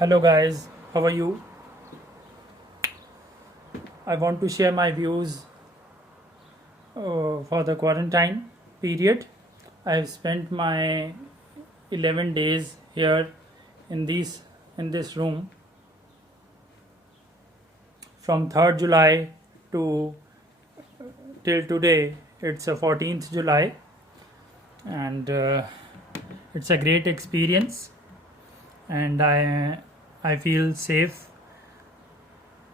Hello guys, how are you? I want to share my views for the quarantine period. I've spent my 11 days here in this room from 3rd July to till today. It's 14th July, and it's a great experience, and I feel safe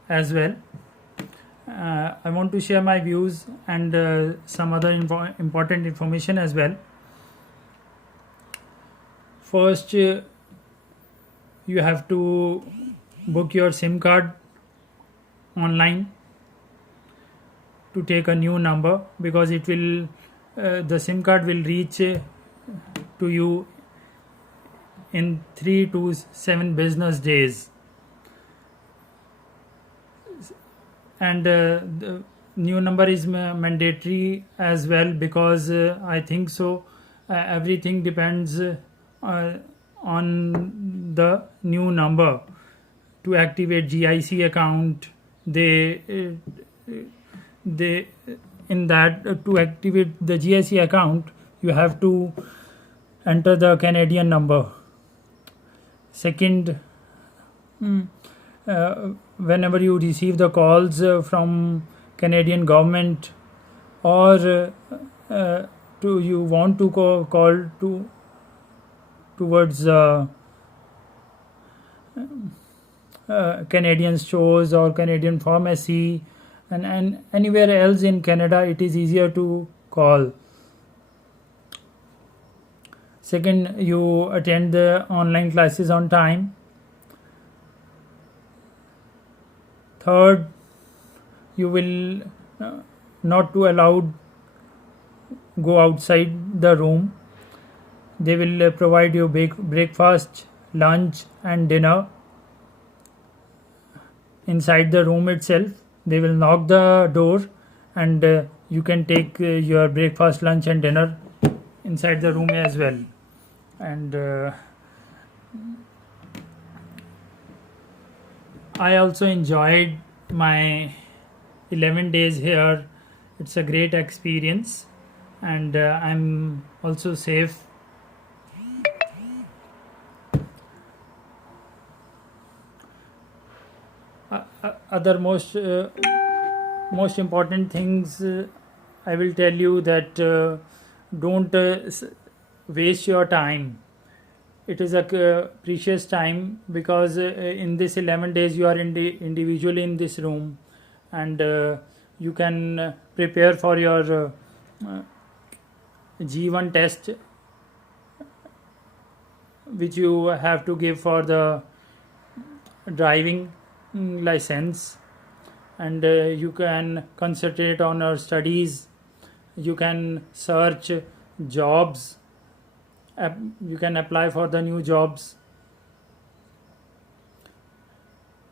as well. I want to share my views and some other important information as well. First, you have to book your SIM card online to take a new number, because it will the SIM card will reach to you in 3 to 7 business days, and the new number is mandatory as well, because I think so everything depends on the new number. To activate GIC account, they in that to activate the GIC account, you have to enter the Canadian number. Second, whenever you receive the calls from Canadian government, or to you want to call to towards Canadian stores or Canadian pharmacy, and anywhere else in Canada, it is easier to call. Second, you attend the online classes on time. Third, you will not to allowed go outside the room. They will provide you breakfast, lunch, and dinner inside the room itself. They will knock the door, and you can take your breakfast, lunch, and dinner inside the room as well. And I also enjoyed my 11 days here. It's a great experience, and I'm also safe. Other most important things, I will tell you that don't waste your time. It is a precious time, because in this 11 days you are individually in this room, and you can prepare for your G1 test, which you have to give for the driving license, and you can concentrate on your studies. You can search jobs, you can apply for the new jobs,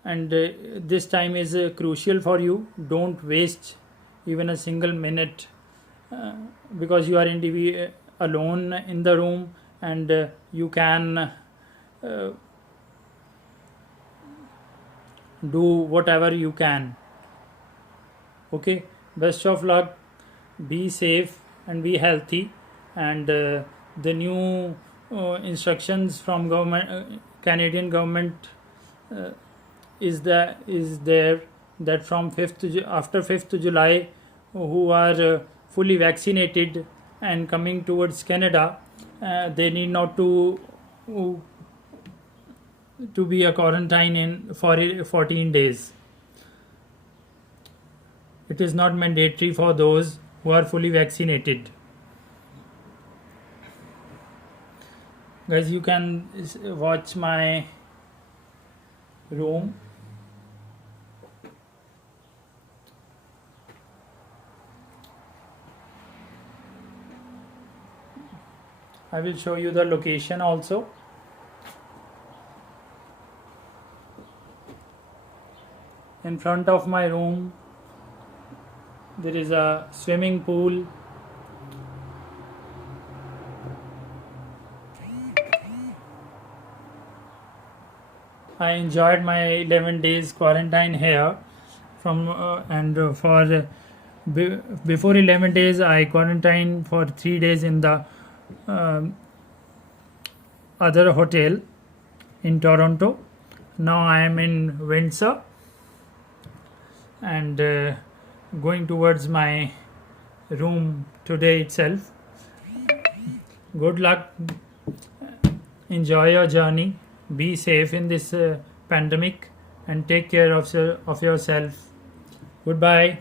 and this time is crucial for you. Don't waste even a single minute, because you are alone in the room, and you can do whatever you can. Okay, best of luck, be safe and be healthy, and the new instructions from Canadian government is there, that from after 5th July, who are fully vaccinated and coming towards Canada, they need not to be a quarantine in for 14 days. It is not mandatory for those who are fully vaccinated. Guys, you can watch my room. I will show you the location also. In front of my room, there is a swimming pool. I enjoyed my 11 days quarantine here from and for before 11 days I quarantined for 3 days in the um, other hotel in Toronto. Now I am in Windsor and going towards my room today itself. Good luck, enjoy your journey, be safe in this pandemic, and take care of yourself. Goodbye.